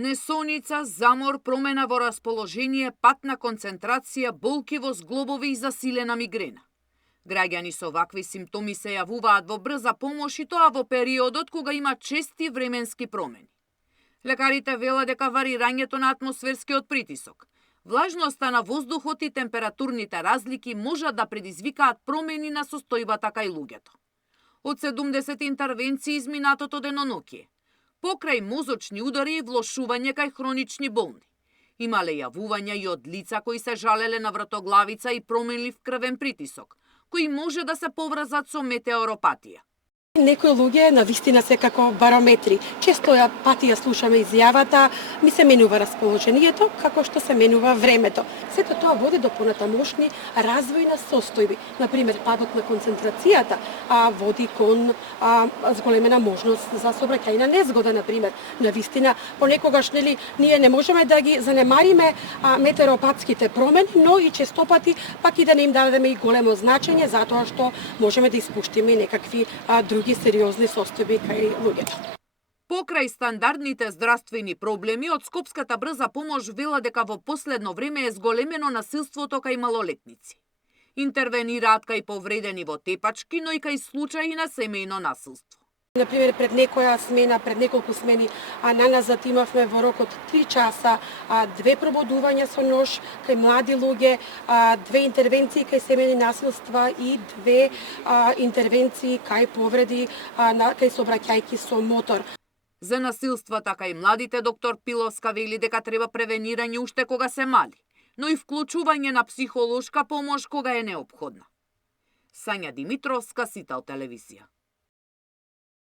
Несоница, замор, промена во расположение, патна концентрација, болки во зглобови и засилена мигрена. Граѓани со вакви симптоми се јавуваат во брза помош и тоа во периодот кога има чести временски промени. Лекарите велат дека варирањето на атмосферскиот притисок, влажноста на воздухот и температурните разлики можат да предизвикаат промени на состојбата кај луѓето. Од 70 интервенции изминатото деноноќие, покрај мозочни удари и влошување кај хронични болни. Имале јавувања и од лица кои се жалеле на вратоглавица и променлив крвен притисок, кои може да се поврзат со метеоропатија. Некои луѓе навистина се како барометри. Често пати ја слушаме изјавата, ми се менува расположението, како што се менува времето. Сето тоа води до понатамошни развој на состојби. Например, падот на концентрацијата води кон зголемена можност за сообраќајна незгода, например. Навистина, понекогаш ние не можеме да ги занемариме метеоропатските промени, но и често пати пак и да не им дадеме и големо значење, затоа што можеме да испуштиме некакви други сериозни состојби кај луѓето. Покрај стандардните здравствени проблеми, од Скопската брза помош вела дека во последно време е зголемено насилството кај малолетници. Интервенираат кај повредени во тепачки, но и кај случаи на семејно насилство. Например, пред некоја смена, пред неколку смени, наназад имавме во рок од 3 часа 2 пробудувања со нож кај млади луѓе, 2 интервенции кај семејни насилства и 2 интервенции кај повреди кај сообраќајки со мотор. За насилствата кај младите доктор Пиловска вели дека треба превенирање уште кога се мали, но и вклучување на психолошка помош кога е неопходна. Сања Димитровска, Сител телевизија.